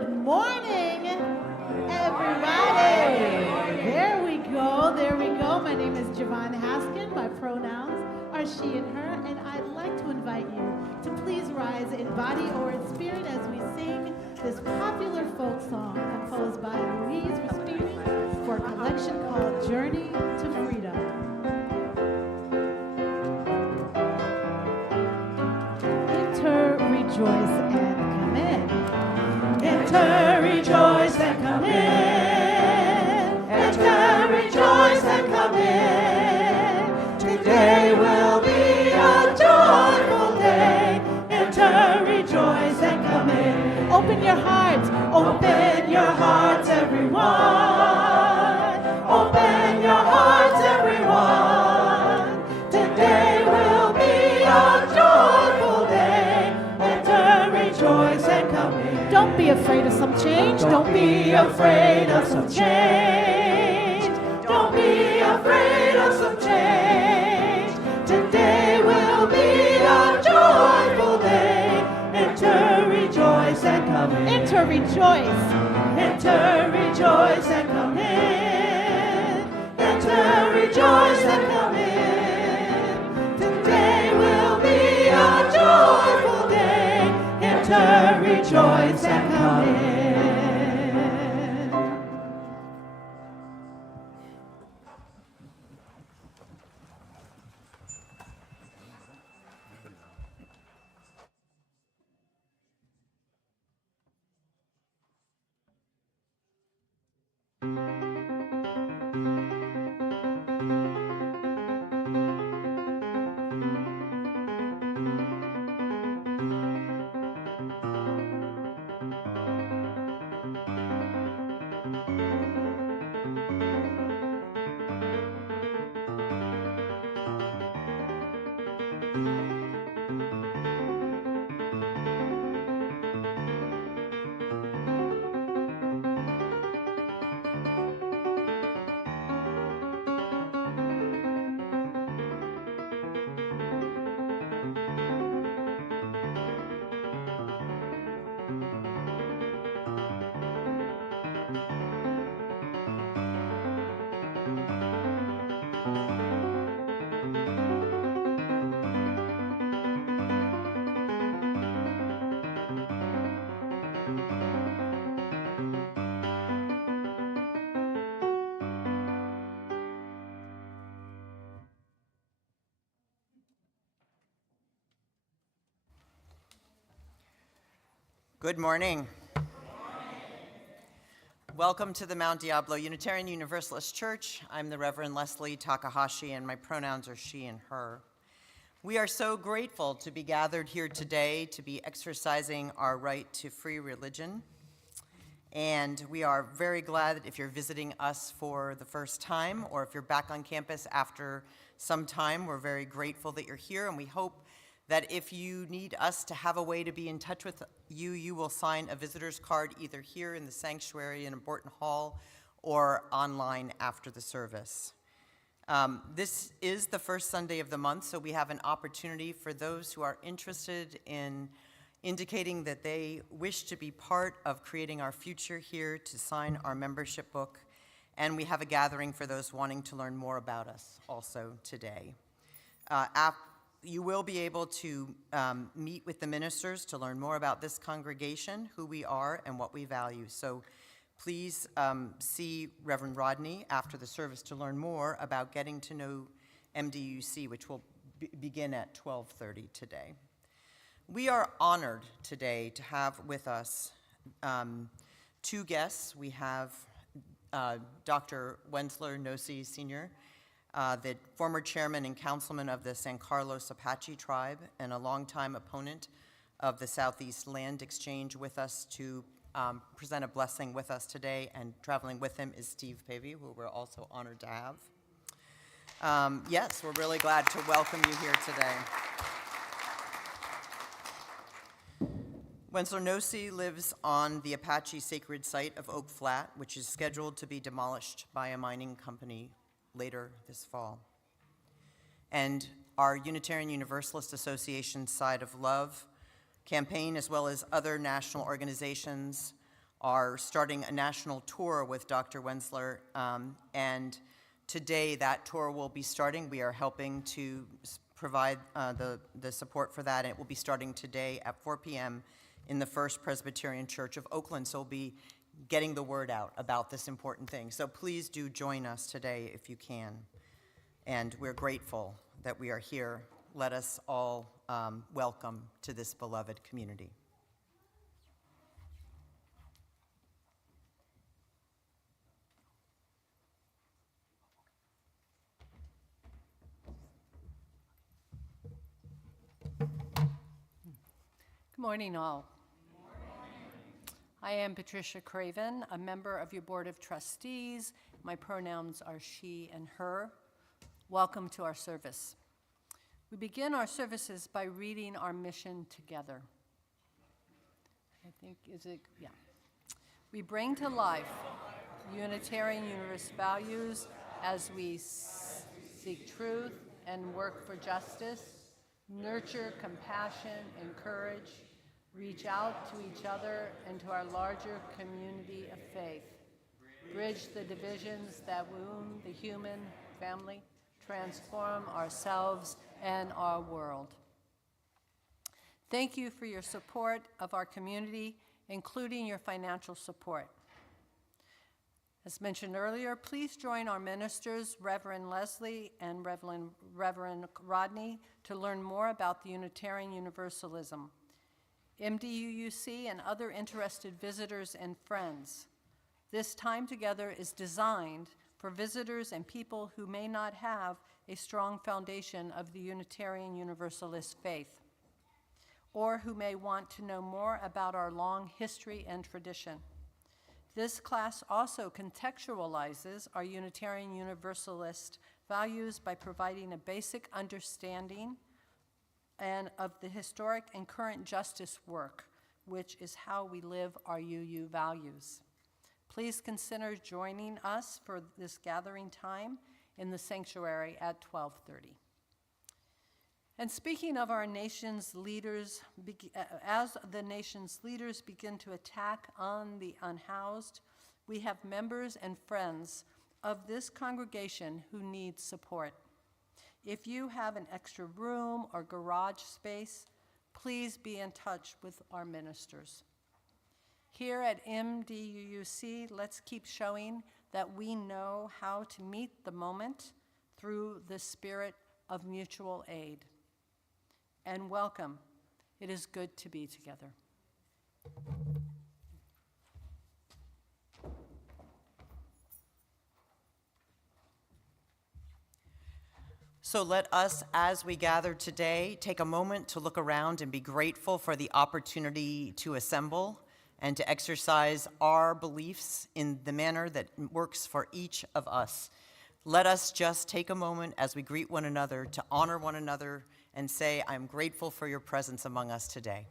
Good morning, everybody. There we go, there we go. My name is Javon Haskin. My pronouns are she and her, and I'd like to invite you to please rise in body or in spirit as we sing this popular folk song composed by Louise Respiri for a collection called Journey to Freedom. Enter, rejoice, and come in. Enter, rejoice, and come in. Enter, rejoice, and come in. Today will be a joyful day. Enter, rejoice, and come in. Open your hearts, everyone. Open your hearts, everyone. Today will be a joyful day. Enter, rejoice, and come in. Don't be afraid of some change. Don't be afraid of some change. Don't be afraid of some change. Today will be a joyful day. Enter, rejoice, and come in. Enter, rejoice. Enter, rejoice, and come in. Enter, rejoice, and come in. Today will be a joyful day. Enter, rejoice, and come in. Good morning. Welcome to the Mount Diablo Unitarian Universalist Church. I'm the Reverend Leslie Takahashi, and my pronouns are she and her. We are so grateful to be gathered here today to be exercising our right to free religion. And we are very glad that if you're visiting us for the first time or if you're back on campus after some time, we're very grateful that you're here, and we hope that if you need us to have a way to be in touch with you, you will sign a visitor's card either here in the sanctuary in Borton Hall or online after the service. This is the first Sunday of the month, so we have an opportunity for those who are interested in indicating that they wish to be part of creating our future here to sign our membership book, and we have a gathering for those wanting to learn more about us also today. You will be able to meet with the ministers to learn more about this congregation, who we are, and what we value. So please see Reverend Rodney after the service to learn more about getting to know MDUUC, which will begin at 12:30 today. We are honored today to have with us two guests. We have Dr. Wensler Nossi Sr., the former chairman and councilman of the San Carlos Apache tribe and a longtime opponent of the Southeast Land Exchange, with us to present a blessing with us today. And traveling with him is Steve Pavey, who we're also honored to have. Yes, we're really glad to welcome you here today. Wensler Nossi lives on the Apache sacred site of Oak Flat, which is scheduled to be demolished by a mining company later this fall. And our Unitarian Universalist Association Side of Love campaign, as well as other national organizations, are starting a national tour with Dr. Wenzler, and today that tour will be starting. We are helping to provide the support for that, and it will be starting today at 4 p.m. in the First Presbyterian Church of Oakland, so we'll be getting the word out about this important thing. So please do join us today if you can, and we're grateful that we are here. Let us all welcome to this beloved community. Good morning, all. I am Patricia Craven, a member of your Board of Trustees. My pronouns are she and her. Welcome to our service. We begin our services by reading our mission together. We bring to life Unitarian Universalist values as we seek truth and work for justice, nurture compassion and courage, reach out to each other and to our larger community of faith, bridge the divisions that wound the human family, transform ourselves and our world. Thank you for your support of our community, including your financial support. As mentioned earlier, please join our ministers, Reverend Leslie and Reverend Rodney, to learn more about the Unitarian Universalism, MDUUC, and other interested visitors and friends. This time together is designed for visitors and people who may not have a strong foundation of the Unitarian Universalist faith, or who may want to know more about our long history and tradition. This class also contextualizes our Unitarian Universalist values by providing a basic understanding and of the historic and current justice work, which is how we live our UU values. Please consider joining us for this gathering time in the sanctuary at 12:30. And speaking of our nation's leaders, as the nation's leaders begin to attack on the unhoused, we have members and friends of this congregation who need support. If you have an extra room or garage space, please be in touch with our ministers. Here at MDUUC, let's keep showing that we know how to meet the moment through the spirit of mutual aid. And welcome. It is good to be together. So let us, as we gather today, take a moment to look around and be grateful for the opportunity to assemble and to exercise our beliefs in the manner that works for each of us. Let us just take a moment as we greet one another to honor one another and say, I'm grateful for your presence among us today.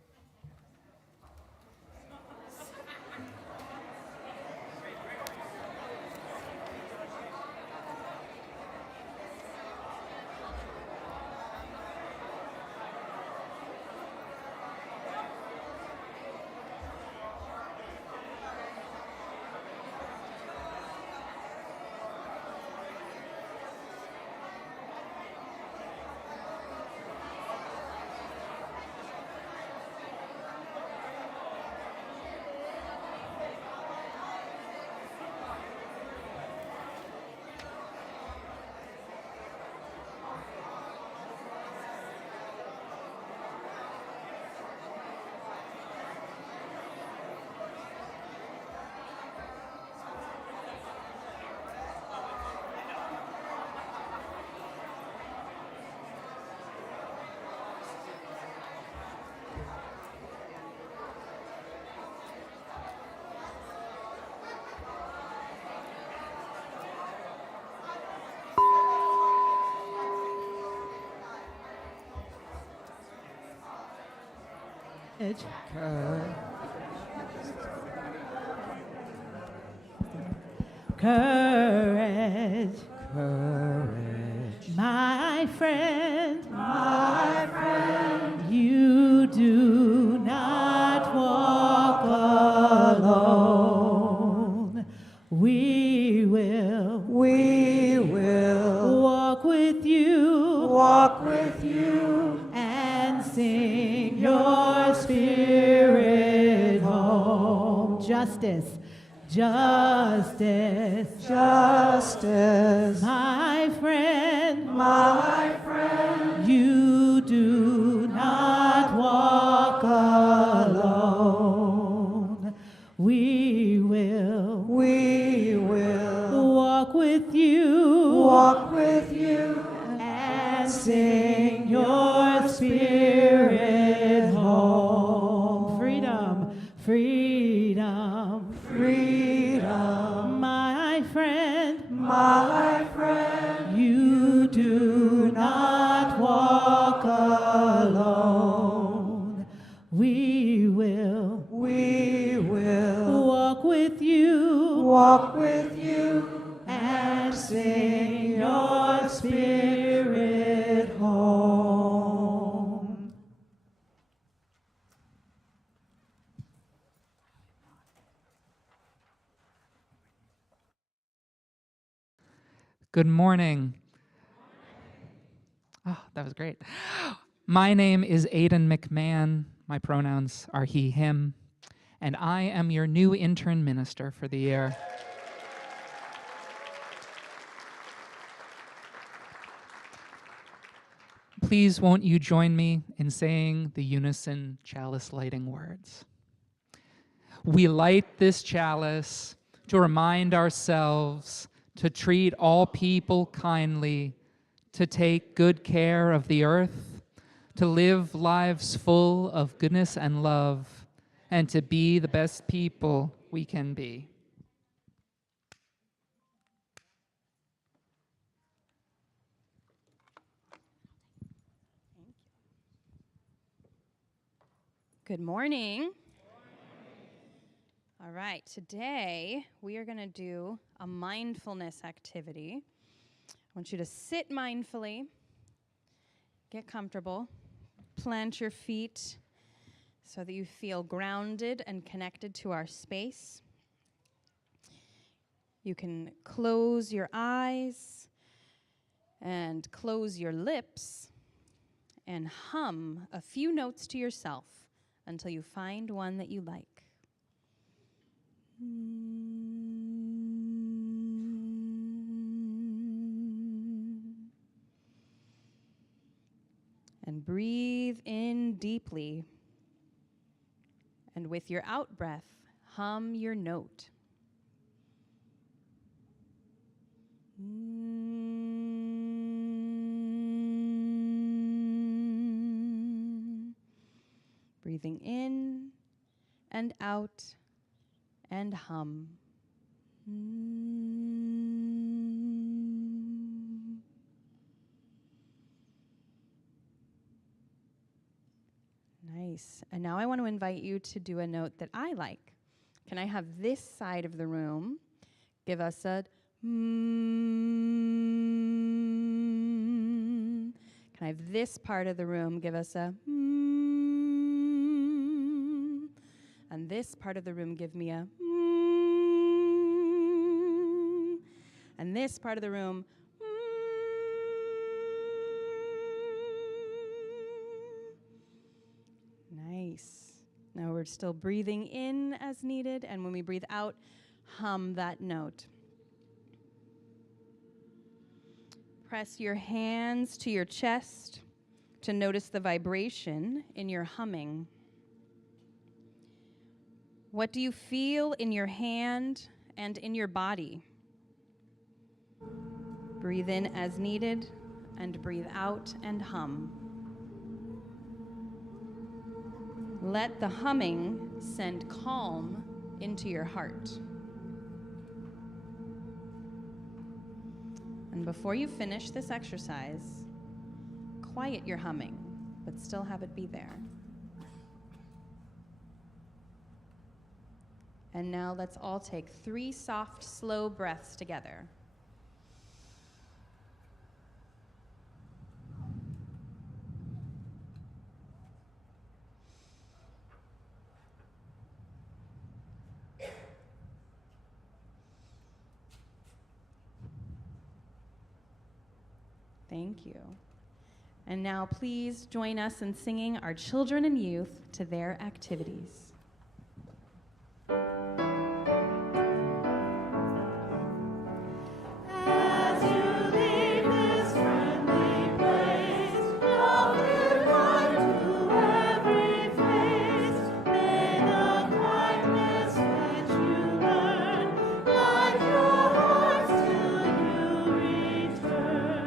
Courage, Courage, my friend, friend, you do not walk alone. We will walk with you and sing your spirit home. Justice, my friend, you do not walk alone. We will walk with you and sing your spirit home. Freedom, my friend, you do not walk alone. We will walk with you and sing your spirit home. Good morning. Oh, that was great. My name is Aidan McMahon. My pronouns are he, him, and I am your new intern minister for the year. Please won't you join me in saying the unison chalice lighting words. We light this chalice to remind ourselves to treat all people kindly, to take good care of the earth, to live lives full of goodness and love, and to be the best people we can be. Good morning. All right, today we are going to do a mindfulness activity. I want you to sit mindfully, get comfortable, plant your feet so that you feel grounded and connected to our space. You can close your eyes and close your lips and hum a few notes to yourself until you find one that you like. And breathe in deeply. And with your out breath, hum your note. Breathing in and out and hum. Nice. And now I want to invite you to do a note that I like. Can I have this side of the room give us a Can I have this part of the room give us a and this part of the room give me a and this part of the room Nice. Now we're still breathing in as needed, and when we breathe out, hum that note. Press your hands to your chest to notice the vibration in your humming. What do you feel in your hand and in your body? Breathe in as needed and breathe out and hum. Let the humming send calm into your heart. And before you finish this exercise, quiet your humming, but still have it be there. And now let's all take 3 soft, slow breaths together. Thank you. And now please join us in singing our children and youth to their activities. As you leave this friendly place, love will come to every face. May the kindness that you learn guide your hearts till you return.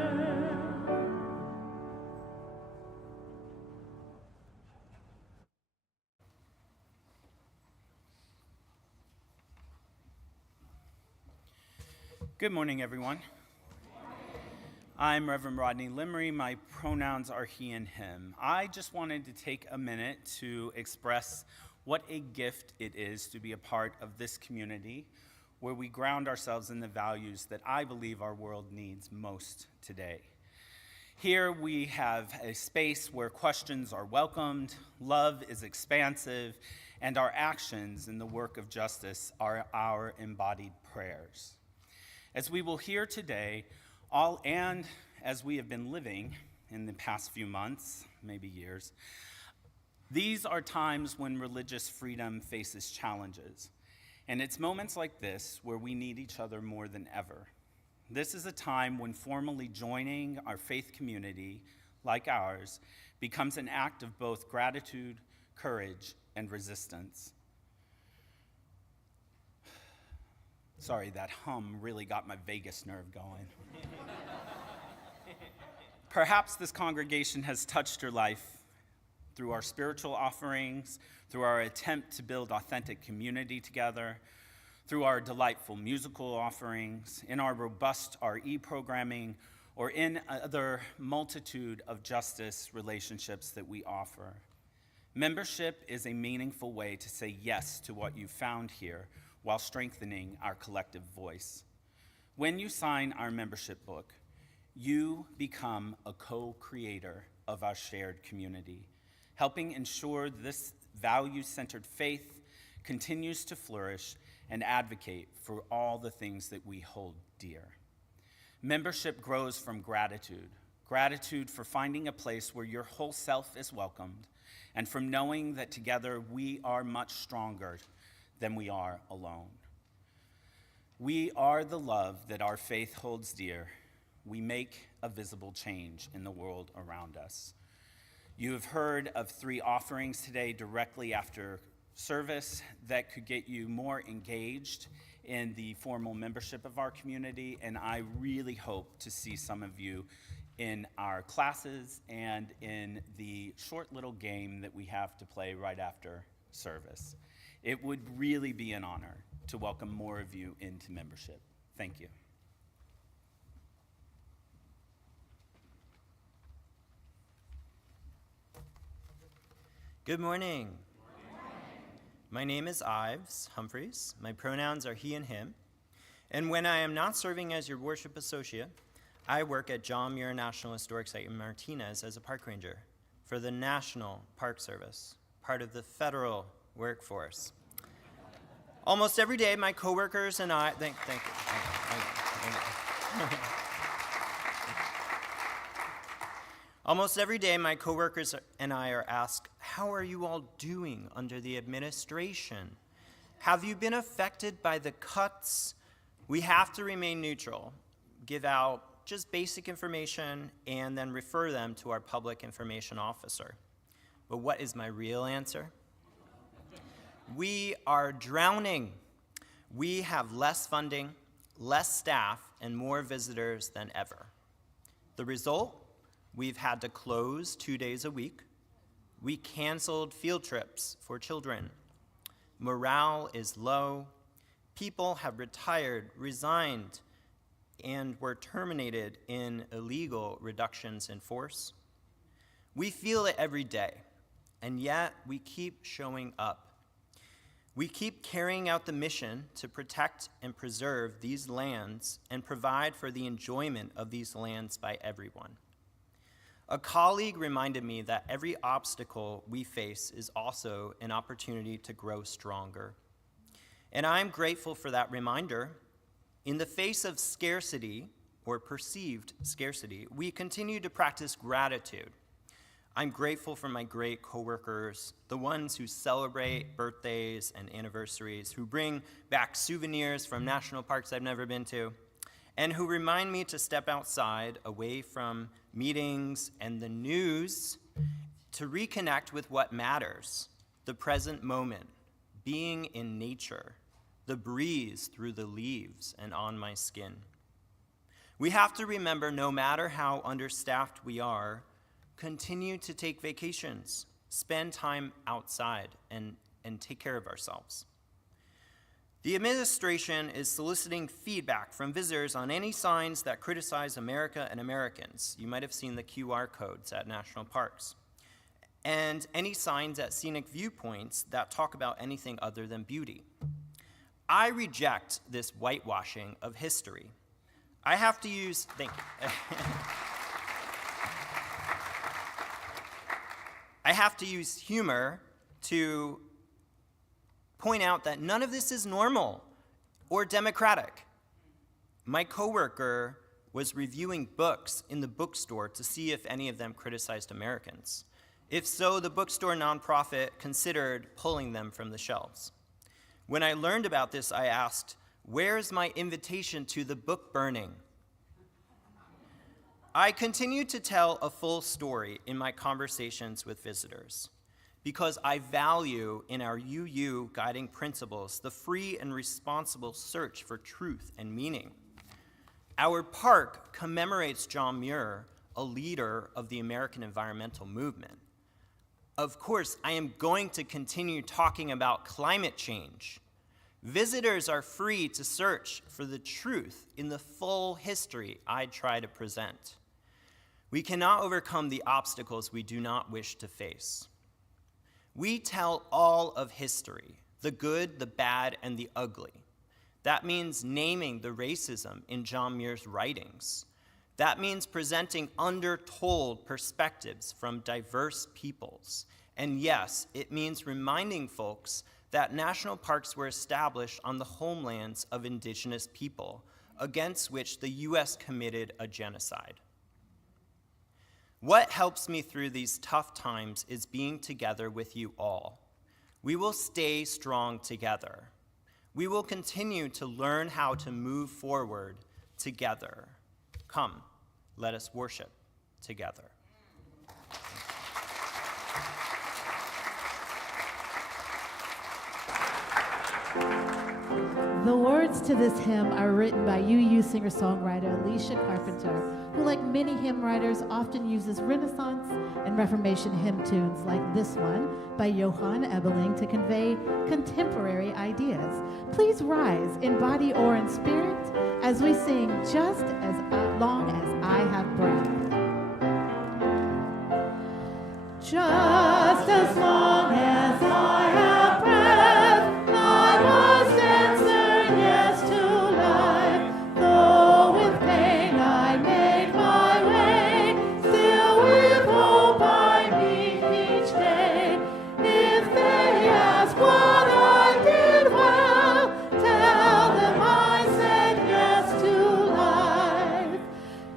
Good morning, everyone. I'm Reverend Rodney Lemery. My pronouns are he and him. I just wanted to take a minute to express what a gift it is to be a part of this community where we ground ourselves in the values that I believe our world needs most today. Here we have a space where questions are welcomed, love is expansive, and our actions in the work of justice are our embodied prayers. As we will hear today, and as we have been living in the past few months, maybe years, these are times when religious freedom faces challenges. And it's moments like this where we need each other more than ever. This is a time when formally joining our faith community, like ours, becomes an act of both gratitude, courage, and resistance. Sorry, that hum really got my vagus nerve going. Perhaps this congregation has touched your life through our spiritual offerings, through our attempt to build authentic community together, through our delightful musical offerings, in our robust RE programming, or in other multitude of justice relationships that we offer. Membership is a meaningful way to say yes to what you found here, while strengthening our collective voice. When you sign our membership book, you become a co-creator of our shared community, helping ensure this value-centered faith continues to flourish and advocate for all the things that we hold dear. Membership grows from gratitude for finding a place where your whole self is welcomed, and from knowing that together we are much stronger than we are alone. We are the love that our faith holds dear. We make a visible change in the world around us. You have heard of 3 offerings today directly after service that could get you more engaged in the formal membership of our community, and I really hope to see some of you in our classes and in the short little game that we have to play right after service. It would really be an honor to welcome more of you into membership. Thank you. Good morning. My name is Ives Humphreys. My pronouns are he and him. And when I am not serving as your worship associate, I work at John Muir National Historic Site in Martinez as a park ranger for the National Park Service, part of the federal workforce. Almost every day, my coworkers and I, thank you. Almost every day, my coworkers and I are asked, how are you all doing under the administration? Have you been affected by the cuts? We have to remain neutral, give out just basic information, and then refer them to our public information officer. But what is my real answer? We are drowning. We have less funding, less staff, and more visitors than ever. The result? We've had to close 2 days a week. We canceled field trips for children. Morale is low. People have retired, resigned, and were terminated in illegal reductions in force. We feel it every day, and yet we keep showing up. We keep carrying out the mission to protect and preserve these lands and provide for the enjoyment of these lands by everyone. A colleague reminded me that every obstacle we face is also an opportunity to grow stronger. And I'm grateful for that reminder. In the face of scarcity, or perceived scarcity, we continue to practice gratitude. I'm grateful for my great coworkers, the ones who celebrate birthdays and anniversaries, who bring back souvenirs from national parks I've never been to, and who remind me to step outside, away from meetings and the news, to reconnect with what matters, the present moment, being in nature, the breeze through the leaves and on my skin. We have to remember, no matter how understaffed we are, continue to take vacations, spend time outside, and take care of ourselves. The administration is soliciting feedback from visitors on any signs that criticize America and Americans. You might have seen the QR codes at national parks. And any signs at scenic viewpoints that talk about anything other than beauty. I reject this whitewashing of history. I have to use, thank you. I have to use humor to point out that none of this is normal or democratic. My coworker was reviewing books in the bookstore to see if any of them criticized Americans. If so, the bookstore nonprofit considered pulling them from the shelves. When I learned about this, I asked, "Where's my invitation to the book burning?" I continue to tell a full story in my conversations with visitors because I value in our UU guiding principles the free and responsible search for truth and meaning. Our park commemorates John Muir, a leader of the American environmental movement. Of course, I am going to continue talking about climate change. Visitors are free to search for the truth in the full history I try to present. We cannot overcome the obstacles we do not wish to face. We tell all of history, the good, the bad, and the ugly. That means naming the racism in John Muir's writings. That means presenting undertold perspectives from diverse peoples. And yes, it means reminding folks that national parks were established on the homelands of indigenous people, against which the US committed a genocide. What helps me through these tough times is being together with you all. We will stay strong together. We will continue to learn how to move forward together. Come, let us worship together. The words to this hymn are written by UU singer-songwriter Alicia Carpenter, who, like many hymn writers, often uses Renaissance and Reformation hymn tunes like this one by Johann Ebeling to convey contemporary ideas. Please rise in body or in spirit as we sing Just as Long as I Have Breath. Just as long as I have breath, I must answer yes to life. Though with pain I make my way, still with hope I meet each day. If they ask what I did well, tell them I said yes to life.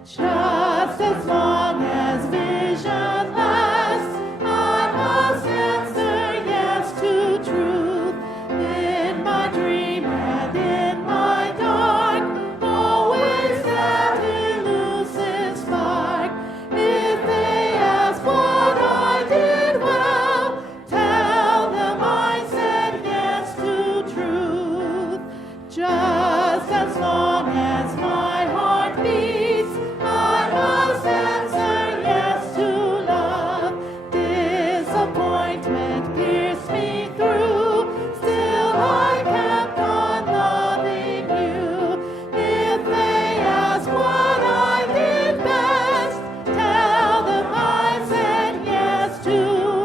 Just as long as vision lasts, I must answer yes to truth. In my dream and in my dark, always that elusive spark. If they ask what I did well, tell them I said yes to truth. Just as long as my heart beats, I must answer yes to love. Disappointment pierced me through, still I kept on loving you. If they ask what I did best, tell them I said yes to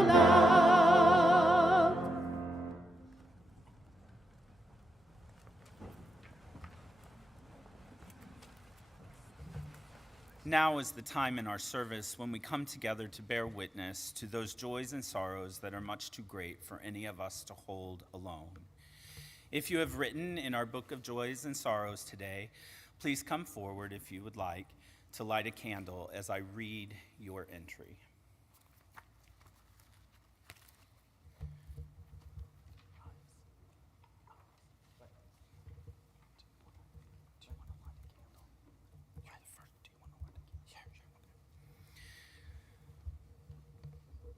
love. Now is the time in our service when we come together to bear witness to those joys and sorrows that are much too great for any of us to hold alone. If you have written in our book of joys and sorrows today, Please come forward if you would like to light a candle as I read your entry.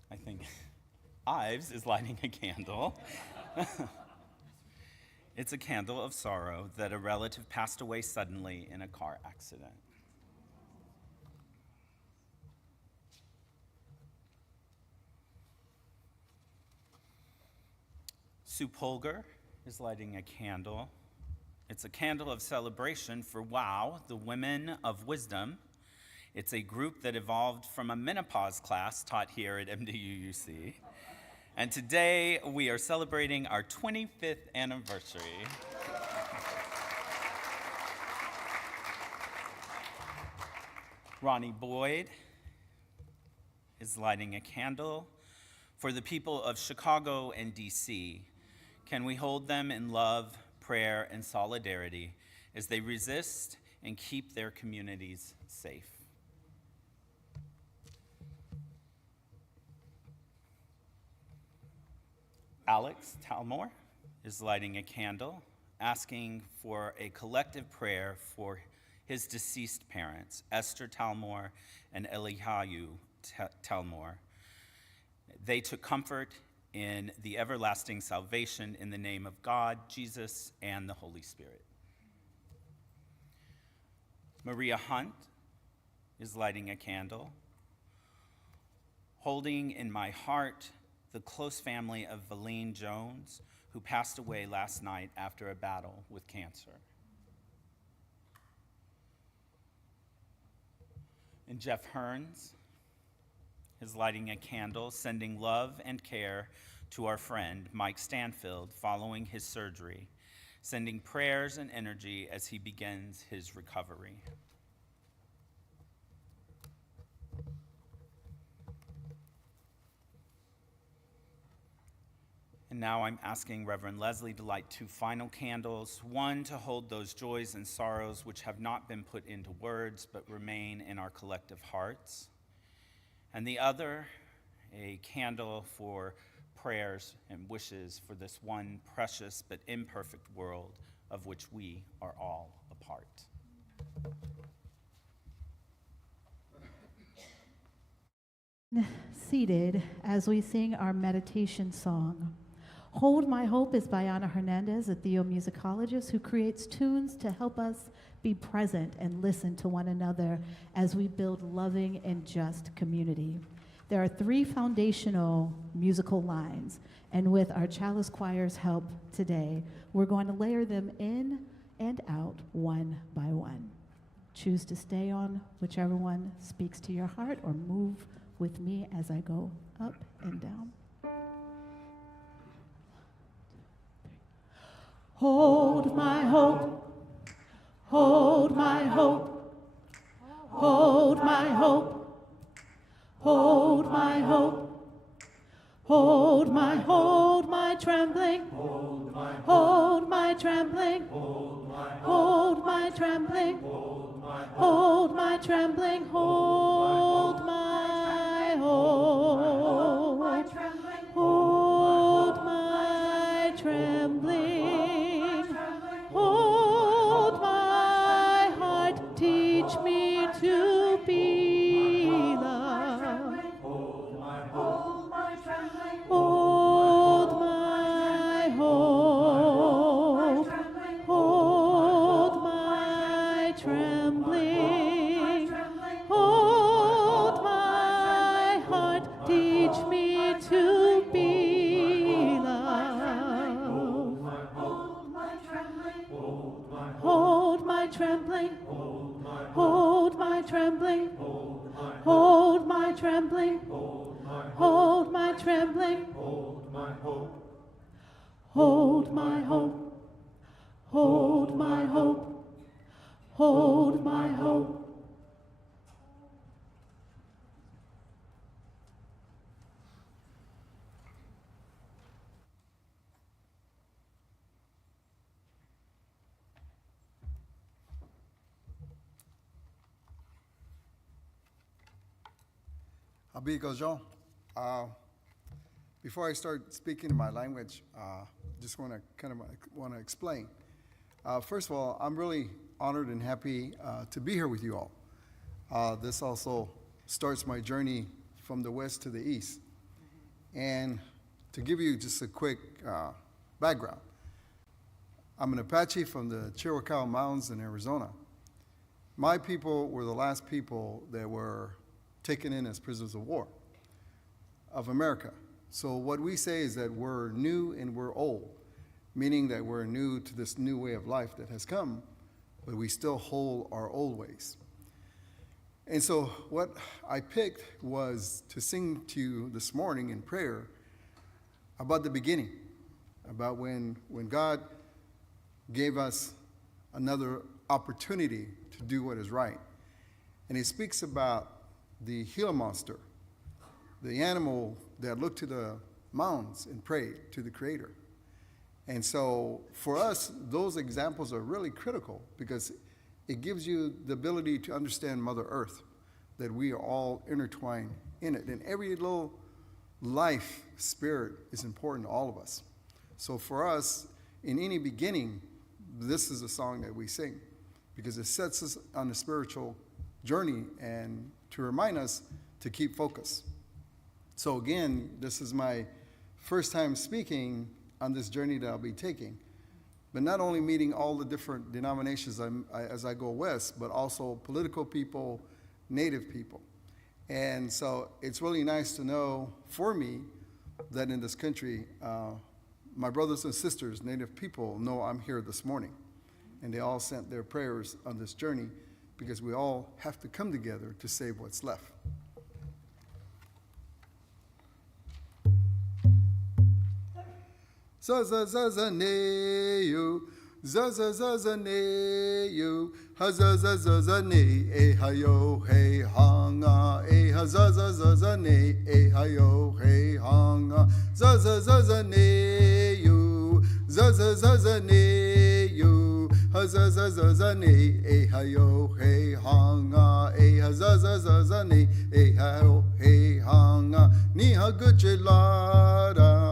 I think Ives is lighting a candle. It's a candle of sorrow that a relative passed away suddenly in a car accident. Sue Polgar is lighting a candle. It's a candle of celebration for WOW, the Women of Wisdom. It's a group that evolved from a menopause class taught here at MDUUC. And today we are celebrating our 25th anniversary. Ronnie Boyd is lighting a candle for the people of Chicago and DC. Can we hold them in love, prayer, and solidarity as they resist and keep their communities safe? Alex Talmore is lighting a candle, asking for a collective prayer for his deceased parents, Esther Talmore and Eliyahu Talmore. They took comfort in the everlasting salvation in the name of God, Jesus, and the Holy Spirit. Maria Hunt is lighting a candle, holding in my heart the close family of Valine Jones, who passed away last night after a battle with cancer. And Jeff Hearns is lighting a candle, sending love and care to our friend Mike Stanfield following his surgery, sending prayers and energy as he begins his recovery. And now I'm asking Reverend Leslie to light 2 final candles, one to hold those joys and sorrows which have not been put into words but remain in our collective hearts, and the other, a candle for prayers and wishes for this one precious but imperfect world of which we are all a part. Seated as we sing our meditation song. Hold My Hope is by Ana Hernandez, a theomusicologist who creates tunes to help us be present and listen to one another as we build loving and just community. There are 3 foundational musical lines, and with our chalice choir's help today, we're going to layer them in and out one by one. Choose to stay on whichever one speaks to your heart, or move with me as I go up and down. Hold my hope, hold my hope, hold my hope, hold my hope, hold my trembling, hold my trembling, hold my trembling, hold my trembling, hold my hope, hold my trembling. Hold my heart, teach me to be loved. Hold my hope, hold my trembling. Hold my heart, teach me to be loved. Hold my trembling, hold my trembling, hold my trembling, hold my trembling, hold my hope, hold my hope, hold my hope, hold my hope. Abigo Jean. Before I start speaking in my language, just want to explain. First of all, I'm really honored and happy to be here with you all. This also starts my journey from the west to the east. And to give you just a quick background, I'm an Apache from the Chiricahua Mountains in Arizona. My people were the last people that were taken in as prisoners of war of America. So what we say is that we're new and we're old, meaning that we're new to this new way of life that has come, but we still hold our old ways. And so what I picked was to sing to you this morning in prayer about the beginning, about when God gave us another opportunity to do what is right. And he speaks about the Gila monster, the animal that looked to the mountains and prayed to the Creator. And so for us, those examples are really critical because it gives you the ability to understand Mother Earth, that we are all intertwined in it. And every little life spirit is important to all of us. So for us, in any beginning, this is a song that we sing because it sets us on a spiritual journey and to remind us to keep focus. So again, this is my first time speaking on this journey that I'll be taking, but not only meeting all the different denominations as I go west, but also political people, Native people. And so it's really nice to know for me that in this country, my brothers and sisters, Native people, know I'm here this morning. And they all sent their prayers on this journey because we all have to come together to save what's left. Zazazazaneyo, zazazazaneyo, hazazazazane, hayo hey hanga, hazazazazane, hayo hey hanga, zazazazaneyo, zazazazaneyo, hazazazazane, hayo hey hanga, hazazazazane, hayo hey hanga, ni haguchelara.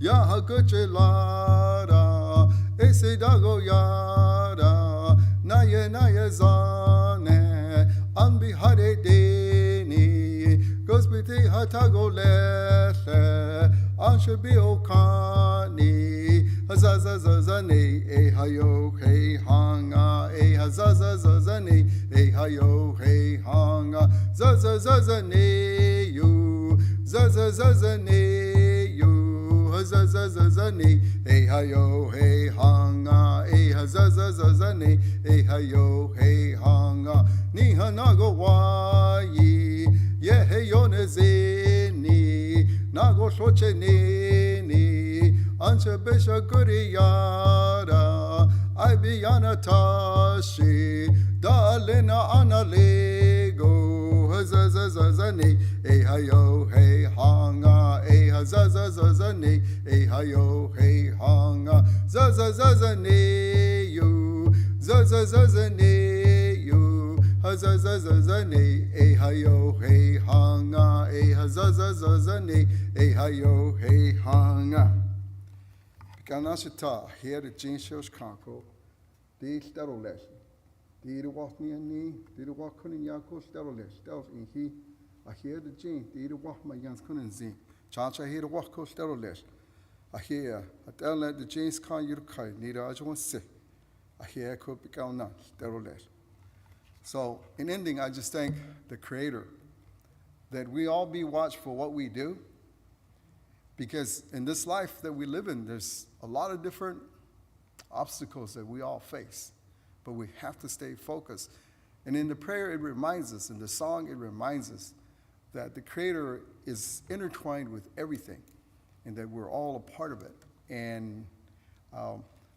Ya kuchelara, ese dago yara, naye zane, anbihare deni, gospiti hatago leche, anshabi okani, hazazazazane, hayo hey hanga, hazazazazane, hayo hey hanga, zazazazane you, zazazazane you. Zazazazane, hayo hey hanga, hazazazazane, hayo hey hanga, ni hanago wayi, ye heyone zeni, nago shoche neni, ancha besha kuriyara, I be anatashi, dalena analego, hazazazazane, hayo hey hanga, hazazazazane, hayo hey hanga, zazazazane you, zazazazane you, hazazazazane, hayo hey hanga, hazazazazane, hayo hey hanga. Ganashita, here the Jinshosh Kanko, the Starolesh, the Walkney and me, the Walkun and Yako Starolesh, that was in he. I hear the Jin, the walk my young couldn't see. Chance I hear the walk coast Starolesh. I hear, I tell let the James can you kite, neither I want sick. I hear I could pick out not Starolesh. So, in ending, I just thank the Creator that we all be watchful what we do. Because in this life that we live in, there's a lot of different obstacles that we all face, but we have to stay focused. And in the prayer, it reminds us, in the song, it reminds us that the Creator is intertwined with everything and that we're all a part of it. And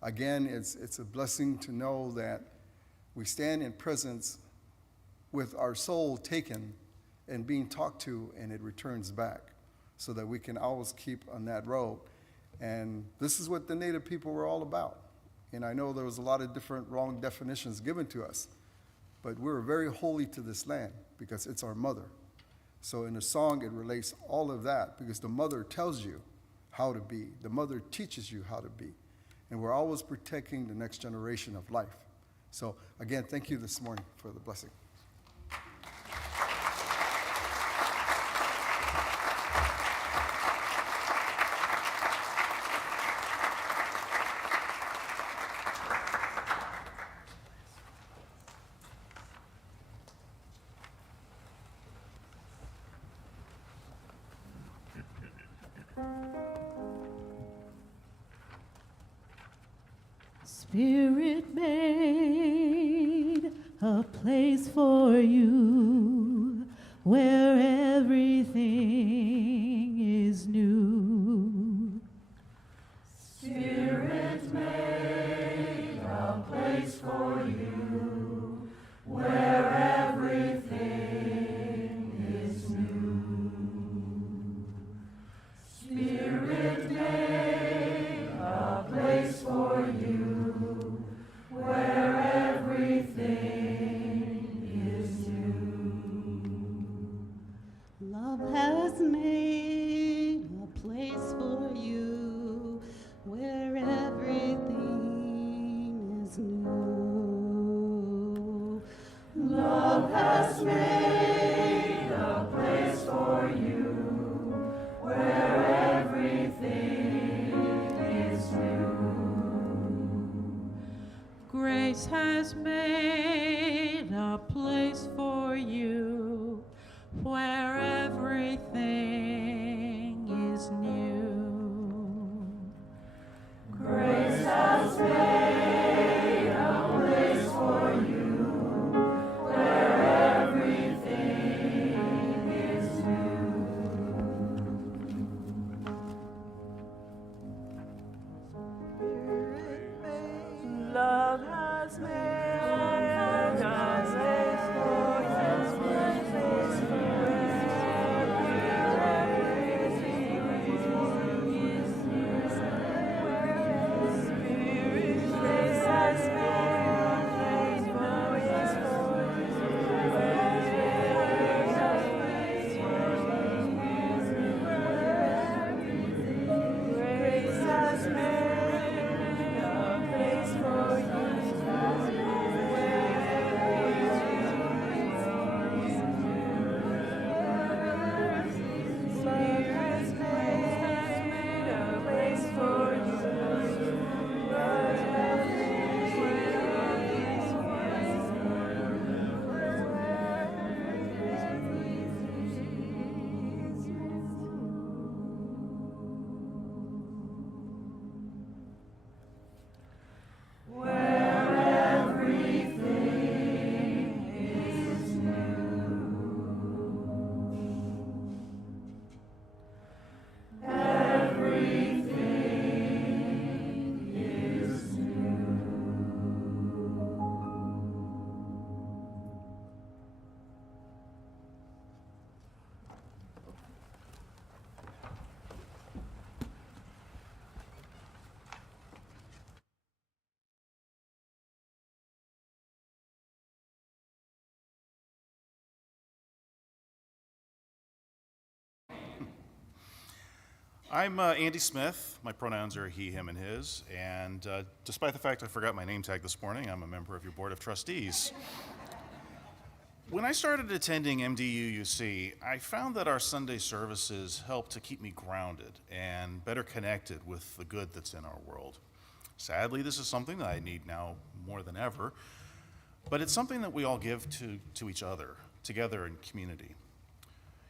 again, it's a blessing to know that we stand in presence with our soul taken and being talked to, and it returns back, so that we can always keep on that road. And this is what the Native people were all about. And I know there was a lot of different wrong definitions given to us, but we're very holy to this land because it's our mother. So in a song, it relates all of that because the mother tells you how to be. The mother teaches you how to be. And we're always protecting the next generation of life. So again, thank you this morning for the blessing. Spirit made a place for you where everything is new. Spirit made a place for you where everything is new. Spirit made a place for you where everything is new. Love has made a place for you where everything is new. Love has made a place for you where everything is new. Grace has made a place for you where everything is new. Grace has made a place for you where everything is new. Love has made a place for you. I'm Andy Smith. My pronouns are he, him, and his. And despite the fact I forgot my name tag this morning, I'm a member of your board of trustees. When I started attending MDUUC, I found that our Sunday services helped to keep me grounded and better connected with the good that's in our world. Sadly, this is something that I need now more than ever, but it's something that we all give to each other, together in community.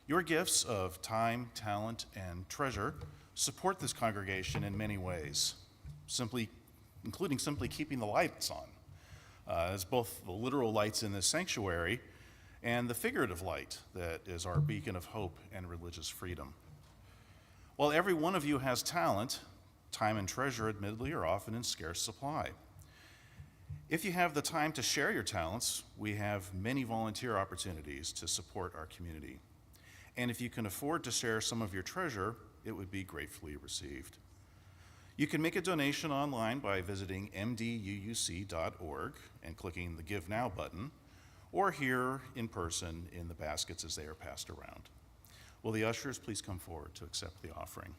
Your gifts of time, talent, and treasure support this congregation in many ways, including simply keeping the lights on, as both the literal lights in this sanctuary and the figurative light that is our beacon of hope and religious freedom. While every one of you has talent, time and treasure, admittedly, are often in scarce supply. If you have the time to share your talents, we have many volunteer opportunities to support our community. And if you can afford to share some of your treasure, it would be gratefully received. You can make a donation online by visiting mduuc.org and clicking the Give Now button, or here in person in the baskets as they are passed around. Will the ushers please come forward to accept the offering?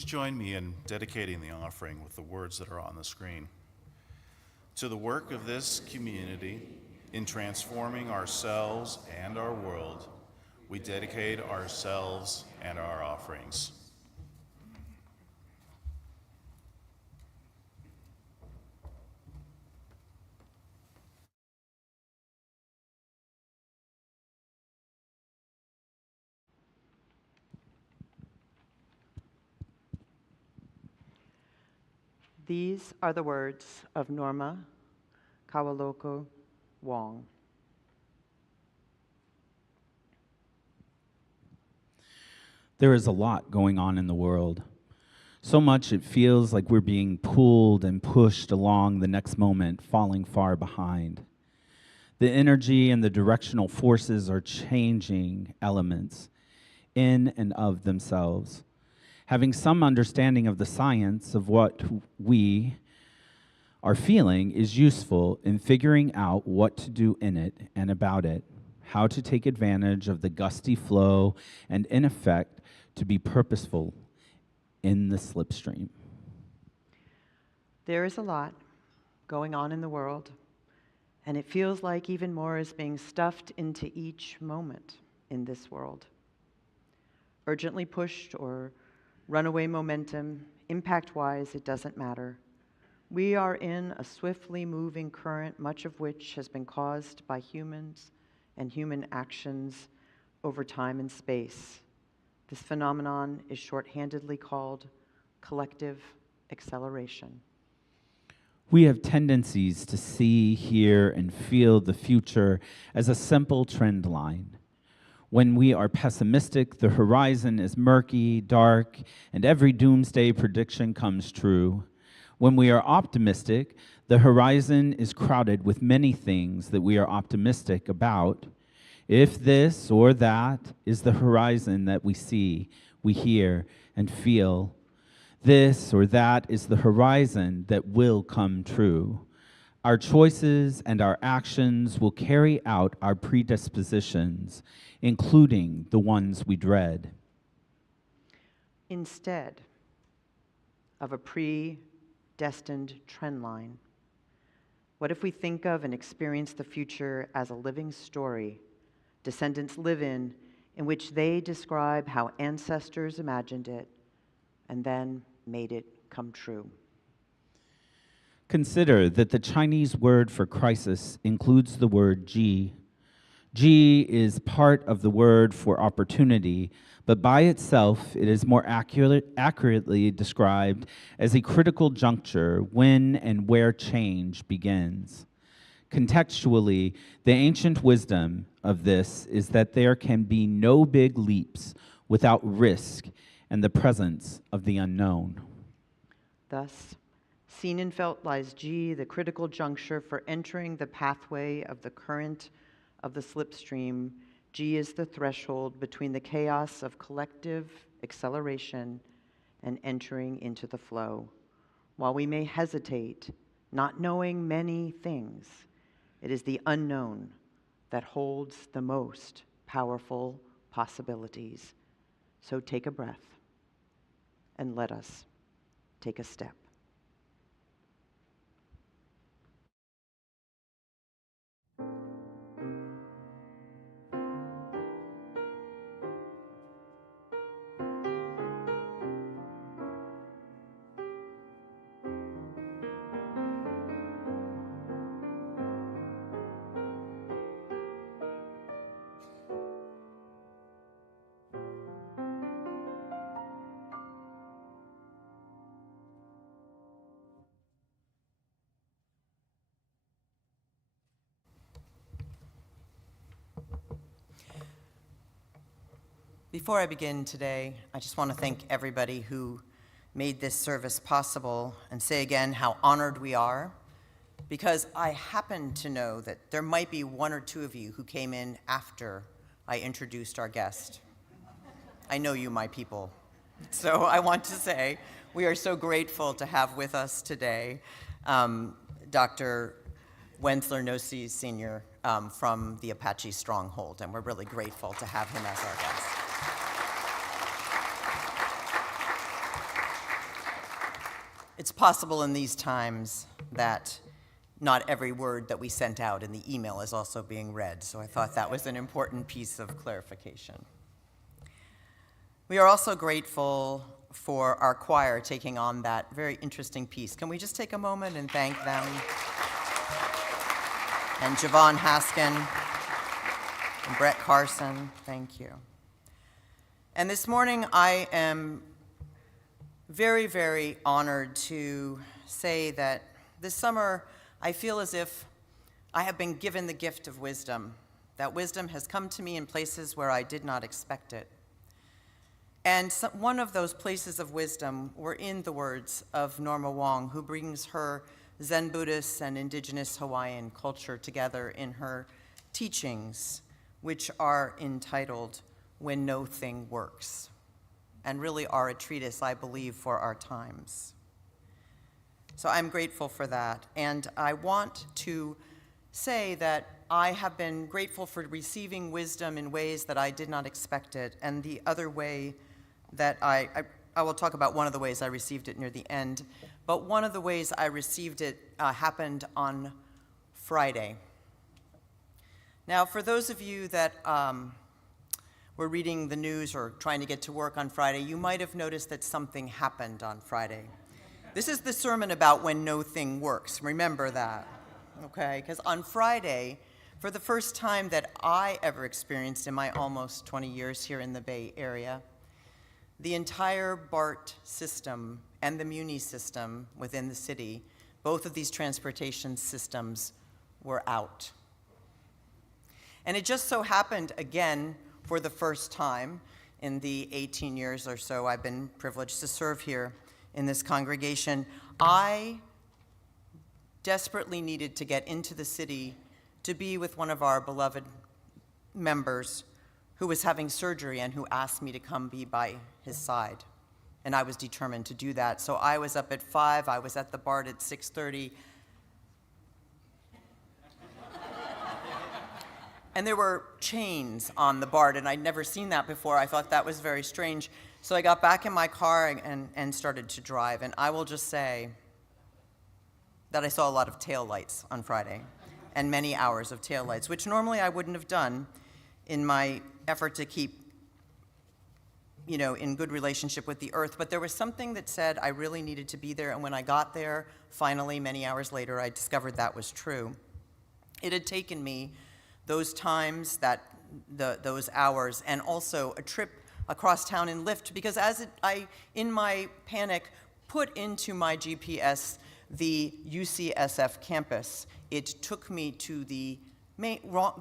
please join me in dedicating the offering with the words that are on the screen. To the work of this community in transforming ourselves and our world, we dedicate ourselves and our offerings. These are the words of Norma Kawaloko Wong. There is a lot going on in the world. So much it feels like we're being pulled and pushed along the next moment, falling far behind. The energy and the directional forces are changing elements in and of themselves. Having some understanding of the science of what we are feeling is useful in figuring out what to do in it and about it, how to take advantage of the gusty flow, and in effect, to be purposeful in the slipstream. There is a lot going on in the world, and it feels like even more is being stuffed into each moment in this world. Urgently pushed or runaway momentum, impact-wise, it doesn't matter. We are in a swiftly moving current, much of which has been caused by humans and human actions over time and space. This phenomenon is shorthandedly called collective acceleration. We have tendencies to see, hear, and feel the future as a simple trend line. When we are pessimistic, the horizon is murky, dark, and every doomsday prediction comes true. When we are optimistic, the horizon is crowded with many things that we are optimistic about. If this or that is the horizon that we see, we hear, and feel, this or that is the horizon that will come true. Our choices and our actions will carry out our predispositions, including the ones we dread. Instead of a predestined trend line, what if we think of and experience the future as a living story descendants live in which they describe how ancestors imagined it and then made it come true? Consider that the Chinese word for crisis includes the word ji. Ji is part of the word for opportunity, but by itself it is more accurately described as a critical juncture when and where change begins. Contextually, the ancient wisdom of this is that there can be no big leaps without risk and the presence of the unknown. Thus, seen and felt lies G, the critical juncture for entering the pathway of the current of the slipstream. G is the threshold between the chaos of collective acceleration and entering into the flow. While we may hesitate, not knowing many things, it is the unknown that holds the most powerful possibilities. So take a breath and let us take a step. Before I begin today, I just want to thank everybody who made this service possible and say again how honored we are, because I happen to know that there might be one or two of you who came in after I introduced our guest. I know you, my people. So I want to say we are so grateful to have with us today Dr. Wensler Nosi Sr. From the Apache Stronghold, and we're really grateful to have him as our guest. it's possible in these times that not every word that we sent out in the email is also being read, so I thought that was an important piece of clarification. We are also grateful for our choir taking on that very interesting piece. Can we just take a moment and thank them? And Javon Haskin and Brett Carson, thank you. And this morning I am very, very honored to say that this summer I feel as if I have been given the gift of wisdom. That wisdom has come to me in places where I did not expect it. And one of those places of wisdom were in the words of Norma Wong, who brings her Zen Buddhist and indigenous Hawaiian culture together in her teachings, which are entitled When No Thing Works, and really are a treatise, I believe, for our times. So I'm grateful for that. And I want to say that I have been grateful for receiving wisdom in ways that I did not expect it. And the other way that I will talk about one of the ways I received it near the end, but one of the ways I received it happened on Friday. Now, for those of you that were reading the news or trying to get to work on Friday, you might have noticed that something happened on Friday. This is the sermon about when no thing works. Remember that, okay? Because on Friday, for the first time that I ever experienced in my almost 20 years here in the Bay Area, the entire BART system and the Muni system within the city, both of these transportation systems were out. And it just so happened, again, for the first time in the 18 years or so I've been privileged to serve here in this congregation, I desperately needed to get into the city to be with one of our beloved members who was having surgery and who asked me to come be by his side. And I was determined to do that. So I was up at 5, I was at the BART at 6:30. And there were chains on the BART, and I'd never seen that before. I thought that was very strange. So I got back in my car and started to drive. And I will just say that I saw a lot of taillights on Friday, and many hours of taillights, which normally I wouldn't have done in my effort to keep, in good relationship with the earth. But there was something that said I really needed to be there, and when I got there, finally, many hours later, I discovered that was true. It had taken me those times, those hours, and also a trip across town in Lyft, because I, in my panic, put into my GPS the UCSF campus. It took me to the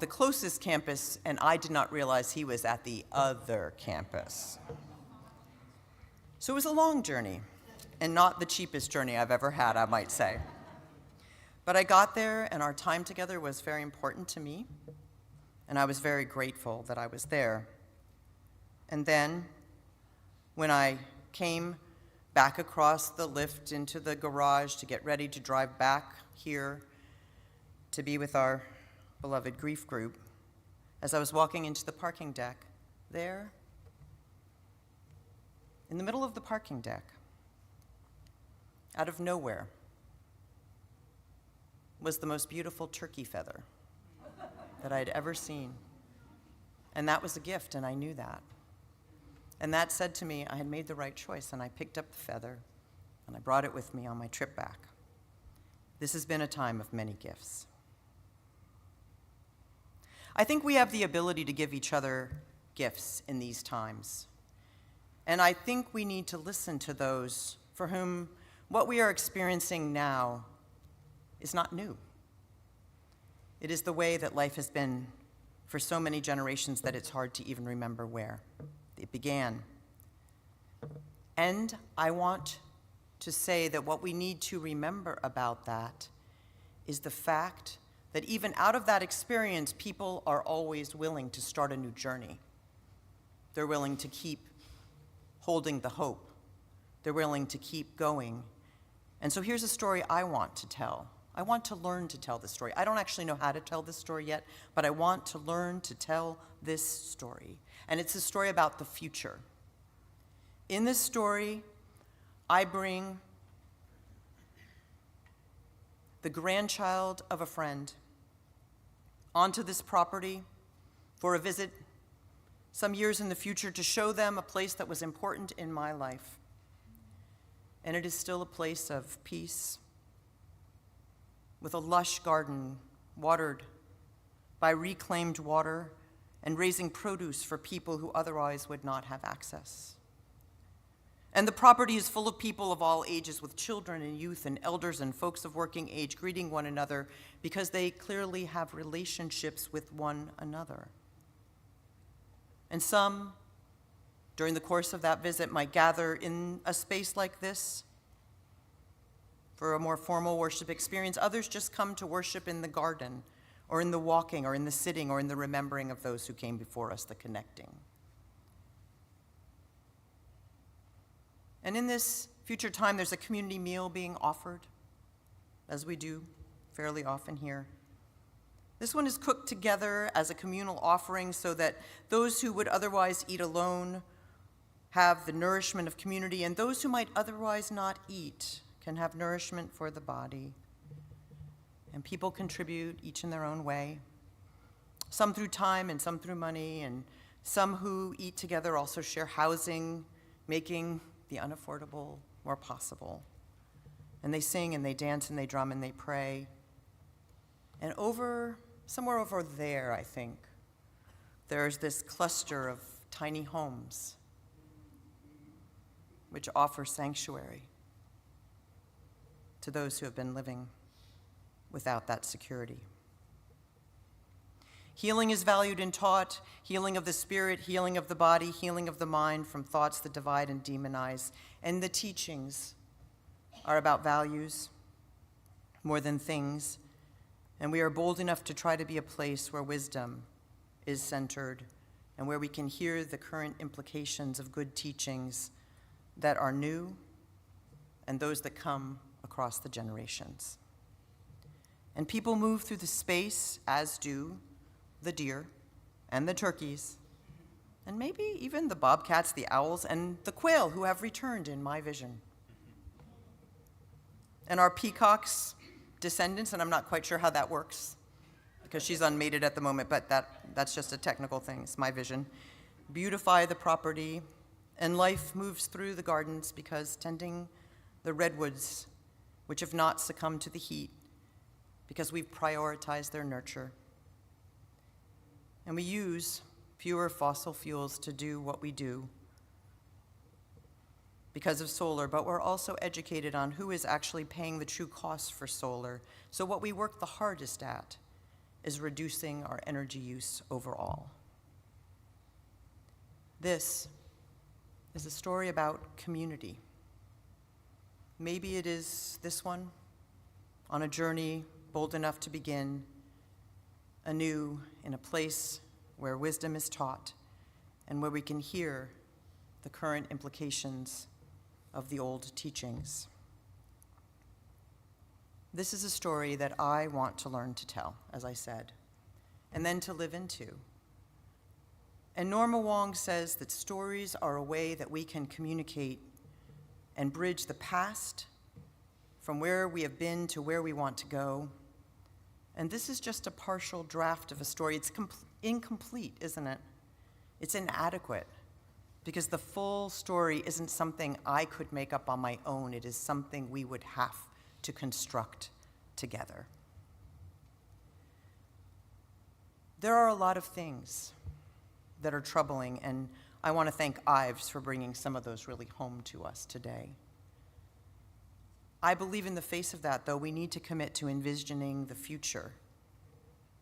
closest campus, and I did not realize he was at the other campus. So it was a long journey, and not the cheapest journey I've ever had, I might say. But I got there, and our time together was very important to me, and I was very grateful that I was there. And then, when I came back across the lift into the garage to get ready to drive back here to be with our beloved grief group, as I was walking into the parking deck, there, in the middle of the parking deck, out of nowhere, was the most beautiful turkey feather that I'd ever seen. And that was a gift, and I knew that. And that said to me I had made the right choice, and I picked up the feather, and I brought it with me on my trip back. This has been a time of many gifts. I think we have the ability to give each other gifts in these times. And I think we need to listen to those for whom what we are experiencing now is not new. It is the way that life has been for so many generations that it's hard to even remember where it began. And I want to say that what we need to remember about that is the fact that even out of that experience, people are always willing to start a new journey. They're willing to keep holding the hope. They're willing to keep going. And so here's a story I want to tell. I want to learn to tell this story. I don't actually know how to tell this story yet, but I want to learn to tell this story. And it's a story about the future. In this story, I bring the grandchild of a friend, onto this property for a visit some years in the future to show them a place that was important in my life. And it is still a place of peace, with a lush garden watered by reclaimed water and raising produce for people who otherwise would not have access. And the property is full of people of all ages, with children and youth and elders and folks of working age greeting one another because they clearly have relationships with one another. And some, during the course of that visit, might gather in a space like this for a more formal worship experience. Others just come to worship in the garden, or in the walking, or in the sitting, or in the remembering of those who came before us, the connecting. And in this future time, there's a community meal being offered, as we do fairly often here. This one is cooked together as a communal offering so that those who would otherwise eat alone have the nourishment of community, and those who might otherwise not eat can have nourishment for the body. And people contribute, each in their own way, some through time and some through money, and some who eat together also share housing, making the unaffordable more possible. And they sing and they dance and they drum and they pray. And somewhere over there, I think, there's this cluster of tiny homes which offer sanctuary to those who have been living without that security. Healing is valued and taught, healing of the spirit, healing of the body, healing of the mind from thoughts that divide and demonize. And the teachings are about values more than things. And we are bold enough to try to be a place where wisdom is centered and where we can hear the current implications of good teachings that are new and those that come across the generations. And people move through the space, as do the deer and the turkeys, and maybe even the bobcats, the owls, and the quail who have returned in my vision. And our peacock's descendants, and I'm not quite sure how that works because she's unmated at the moment, but that's just a technical thing, it's my vision, beautify the property, and life moves through the gardens because tending the redwoods, which have not succumbed to the heat, because we've prioritized their nurture. And we use fewer fossil fuels to do what we do because of solar, but we're also educated on who is actually paying the true cost for solar. So what we work the hardest at is reducing our energy use overall. This is a story about community. Maybe it is this one, on a journey bold enough to begin anew in a place where wisdom is taught and where we can hear the current implications of the old teachings. This is a story that I want to learn to tell, as I said, and then to live into. And Norma Wong says that stories are a way that we can communicate and bridge the past from where we have been to where we want to go. And this is just a partial draft of a story. It's incomplete, isn't it? It's inadequate because the full story isn't something I could make up on my own. It is something we would have to construct together. There are a lot of things that are troubling, and I want to thank Ives for bringing some of those really home to us today. I believe in the face of that, though, we need to commit to envisioning the future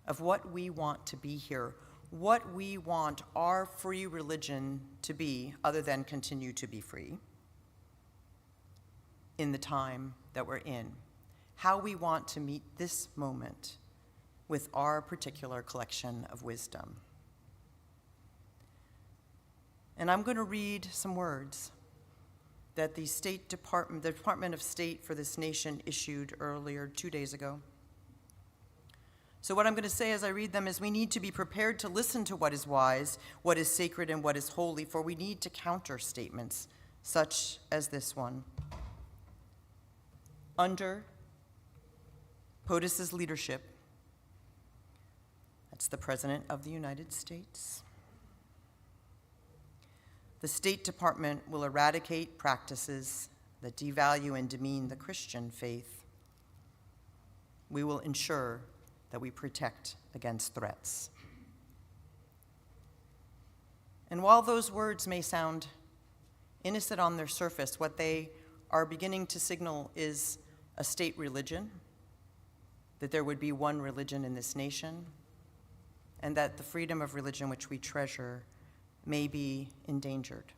of what we want to be here, what we want our free religion to be, other than continue to be free in the time that we're in, how we want to meet this moment with our particular collection of wisdom. And I'm going to read some words that the Department of State for this nation issued earlier, 2 days ago. So what I'm going to say as I read them is we need to be prepared to listen to what is wise, what is sacred, and what is holy, for we need to counter statements such as this one. Under POTUS's leadership, that's the President of the United States, the State Department will eradicate practices that devalue and demean the Christian faith. We will ensure that we protect against threats. And while those words may sound innocent on their surface, what they are beginning to signal is a state religion, that there would be one religion in this nation, and that the freedom of religion which we treasure may be endangered.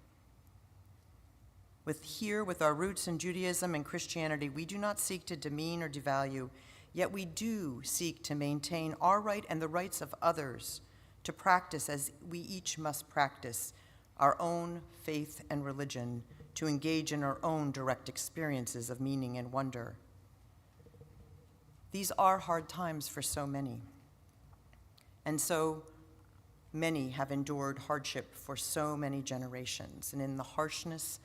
With our roots in Judaism and Christianity, we do not seek to demean or devalue, yet we do seek to maintain our right and the rights of others to practice as we each must practice our own faith and religion, to engage in our own direct experiences of meaning and wonder. These are hard times for so many, and so many have endured hardship for so many generations, and in the harshness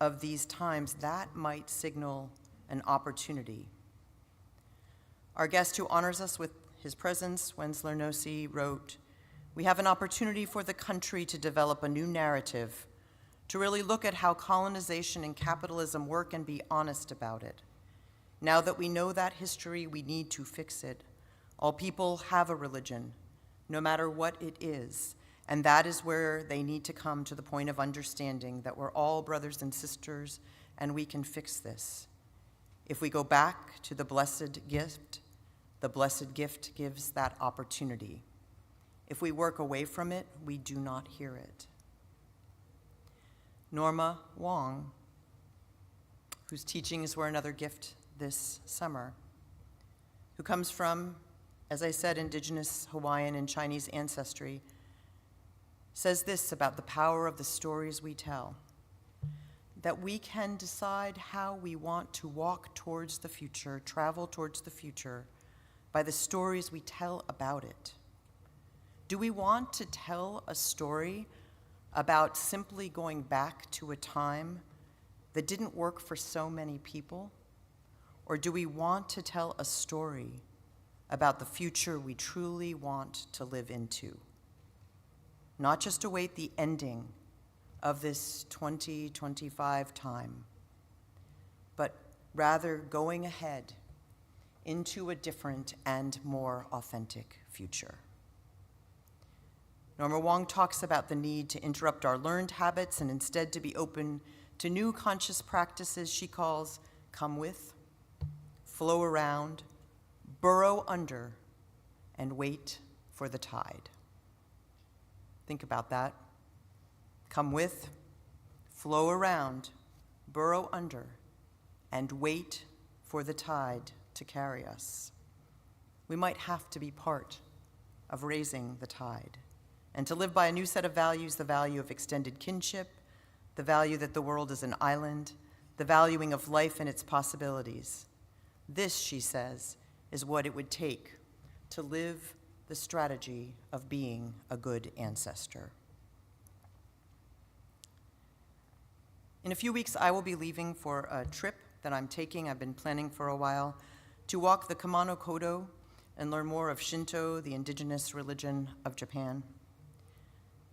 of these times, that might signal an opportunity. Our guest who honors us with his presence, Wensler Nossi, wrote, "We have an opportunity for the country to develop a new narrative, to really look at how colonization and capitalism work and be honest about it. Now that we know that history, we need to fix it. All people have a religion, no matter what it is, and that is where they need to come to the point of understanding that we're all brothers and sisters, and we can fix this. If we go back to the blessed gift gives that opportunity. If we work away from it, we do not hear it." Norma Wong, whose teachings were another gift this summer, who comes from, as I said, indigenous Hawaiian and Chinese ancestry, says this about the power of the stories we tell, that we can decide how we want to walk towards the future, travel towards the future, by the stories we tell about it. Do we want to tell a story about simply going back to a time that didn't work for so many people? Or do we want to tell a story about the future we truly want to live into? Not just await the ending of this 2025 time, but rather going ahead into a different and more authentic future. Norma Wong talks about the need to interrupt our learned habits and instead to be open to new conscious practices she calls come with, flow around, burrow under, and wait for the tide. Think about that. Come with, flow around, burrow under, and wait for the tide to carry us. We might have to be part of raising the tide, and to live by a new set of values, the value of extended kinship, the value that the world is an island, the valuing of life and its possibilities. This, she says, is what it would take to live the strategy of being a good ancestor. In a few weeks, I will be leaving for a trip that I'm taking, I've been planning for a while, to walk the Kumano Kodo and learn more of Shinto, the indigenous religion of Japan.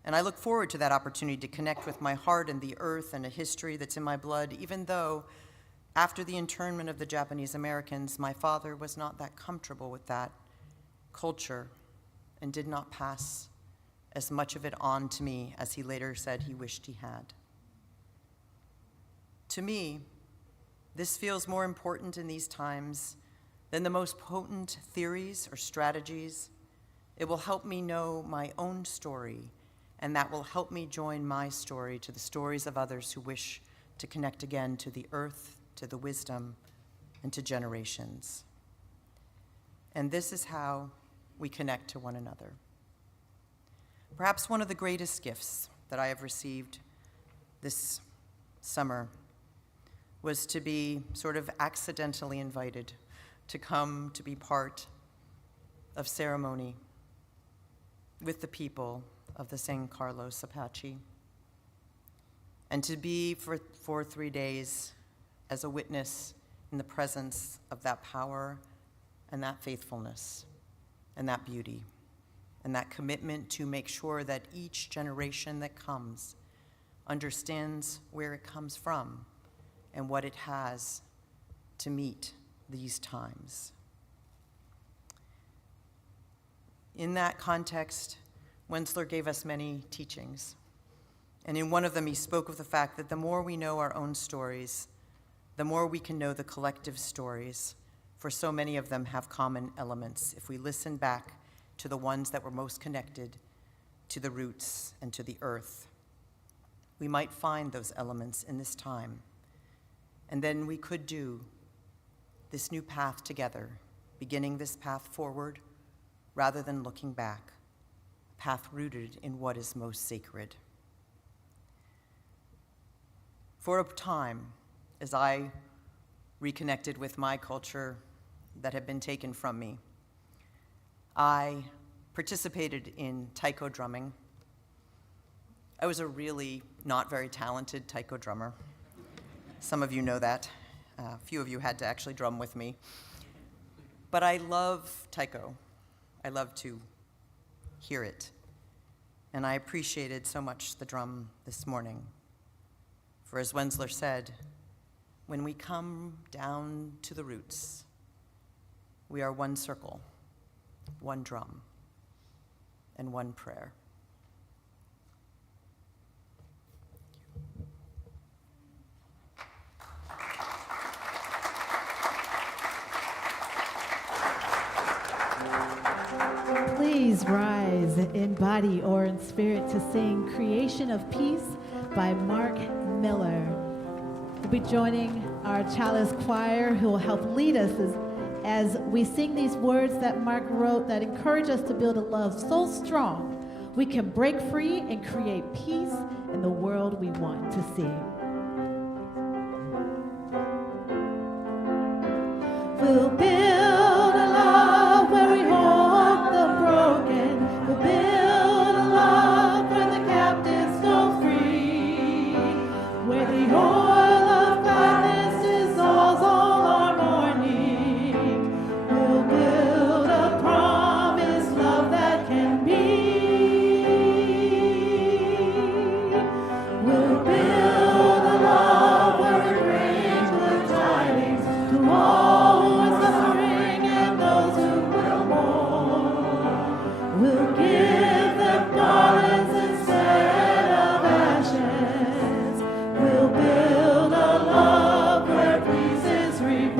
And I look forward to that opportunity to connect with my heart and the earth and a history that's in my blood, even though after the internment of the Japanese Americans, my father was not that comfortable with that culture and did not pass as much of it on to me as he later said he wished he had. To me, this feels more important in these times than the most potent theories or strategies. It will help me know my own story, and that will help me join my story to the stories of others who wish to connect again to the earth, to the wisdom, and to generations. And this is how we connect to one another. Perhaps one of the greatest gifts that I have received this summer was to be sort of accidentally invited to come to be part of ceremony with the people of the San Carlos Apache, and to be for 3 days as a witness in the presence of that power and that faithfulness and that beauty and that commitment to make sure that each generation that comes understands where it comes from and what it has to meet these times. In that context, Wenzler gave us many teachings. And in one of them, he spoke of the fact that the more we know our own stories, the more we can know the collective stories, for so many of them have common elements if we listen back to the ones that were most connected to the roots and to the earth. We might find those elements in this time, and then we could do this new path together, beginning this path forward rather than looking back, a path rooted in what is most sacred. For a time, as I reconnected with my culture that had been taken from me, I participated in taiko drumming. I was a really not very talented taiko drummer. Some of you know that. A few of you had to actually drum with me. But I love taiko. I love to hear it. And I appreciated so much the drum this morning. For as Wenzler said, when we come down to the roots, we are one circle, one drum, and one prayer. Please rise in body or in spirit to sing Creation of Peace by Mark Miller. We'll be joining our chalice choir who will help lead us as we sing these words that Mark wrote that encourage us to build a love so strong we can break free and create peace in the world we want to see. We'll build a love where we hold the broken. We'll build a love where the captives go free, where the oil of gladness dissolves all our mourning. We'll build a promised love that can be. We'll build a love where we bring good tidings to all. We'll give them garlands instead of ashes. We'll build a love where peace is reborn.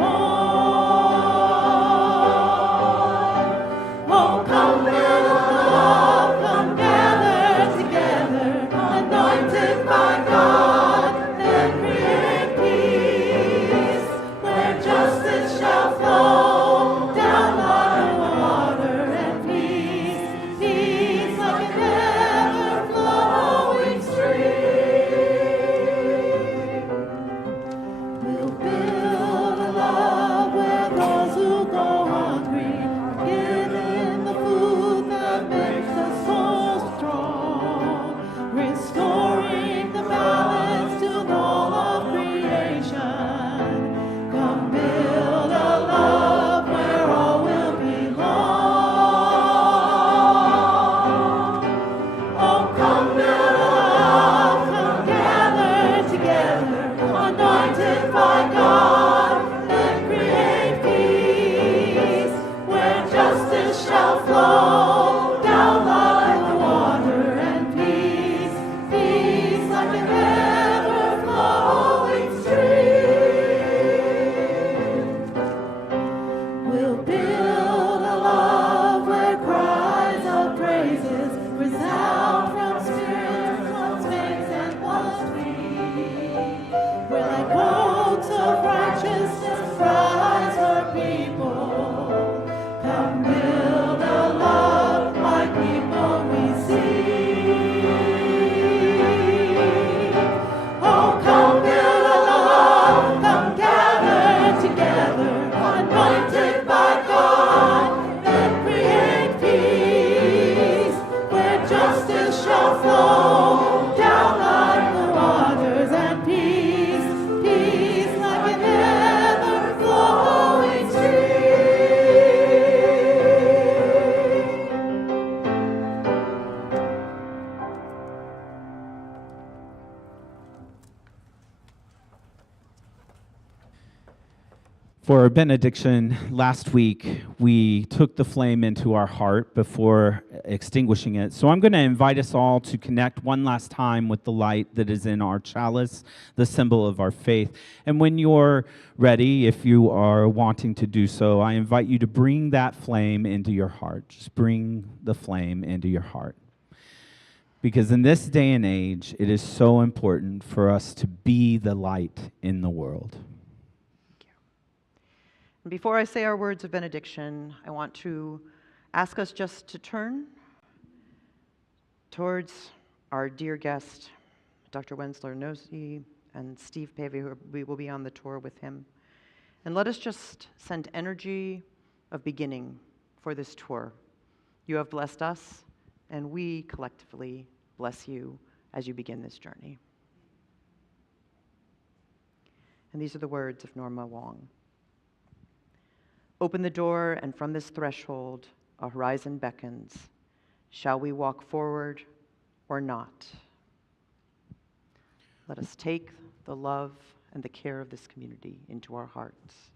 Oh, come build a love, come gather together, anointed by God, then create peace, where justice shall flow down like water and peace. For our benediction last week, we took the flame into our heart before extinguishing it. So I'm going to invite us all to connect one last time with the light that is in our chalice, the symbol of our faith. And when you're ready, if you are wanting to do so, I invite you to bring that flame into your heart. Just bring the flame into your heart. Because in this day and age, it is so important for us to be the light in the world. Before I say our words of benediction, I want to ask us just to turn towards our dear guest, Dr. Wensler Nosey and Steve Pavey, who we will be on the tour with him. And let us just send energy of beginning for this tour. You have blessed us, and we collectively bless you as you begin this journey. And these are the words of Norma Wong. Open the door, and from this threshold, a horizon beckons. Shall we walk forward or not? Let us take the love and the care of this community into our hearts.